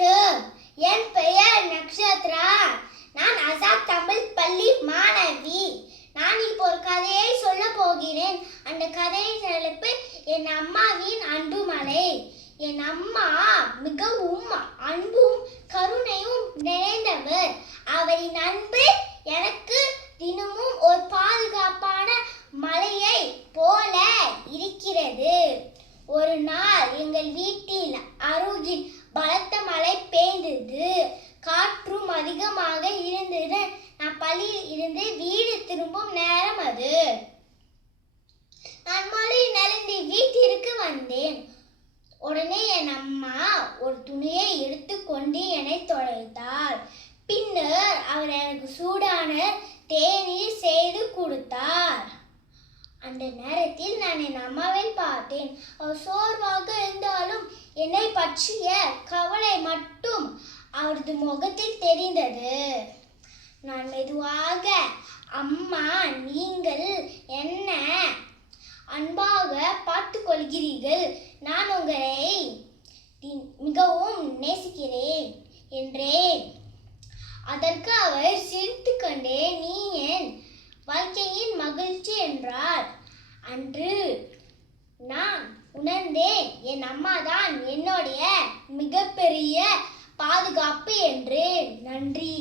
வணக்கம். என் பெயர் நக்ஷத்ரா. நான் அசாத் தமிழ் பள்ளி மாணவி. நான் இப்போ ஒரு கதையை சொல்ல போகிறேன். அந்த கதையின் தலைப்பு என் அம்மாவின் அன்பு மலை. என் அம்மா மிகவும் அன்பும் கருணையும் நிறைந்தவர். அவரின் அன்பு எனக்கு தினமும் ஒரு பாதுகாப்பான மலையை போல இருக்கிறது. ஒரு நாள் எங்கள் வீட்டில் அருகில் பலத்த மழை பெய்தது. காற்றும் அதிகமாக இருந்தது. நான் பள்ளியில் இருந்து வீடு திரும்பும் நேரம் அது. நான் மழையில் நனைந்து வீட்டிற்கு வந்தேன். உடனே என் அம்மா ஒரு துணியை எடுத்துக்கொண்டு என்னை துடைத்தார். பின்னர் அவர் எனக்கு சூடான தேநீர் செய்து கொடுத்தார். அந்த நேரத்தில் நான் என் அம்மாவை பார்த்தேன். அவர் சோர்வாக இருந்தாலும் என்னை பற்றிய கவலை மட்டும் அவரது முகத்தில் தெரிந்தது. நான் மெதுவாக, அம்மா, நீங்கள் என்ன அன்பாக பார்த்து கொள்கிறீர்கள். நான் உங்களை மிகவும் நேசிக்கிறேன் என்றேன். அதற்கு அவர் சிரித்துக்கொண்டே, நீ என் வாழ்க்கையின் மகிழ்ச்சி என்றார். அன்று நான் உணர்ந்தேன், என் அம்மா தான் என்னுடைய மிகப்பெரிய பாதுகாப்பு என்று. நன்றி.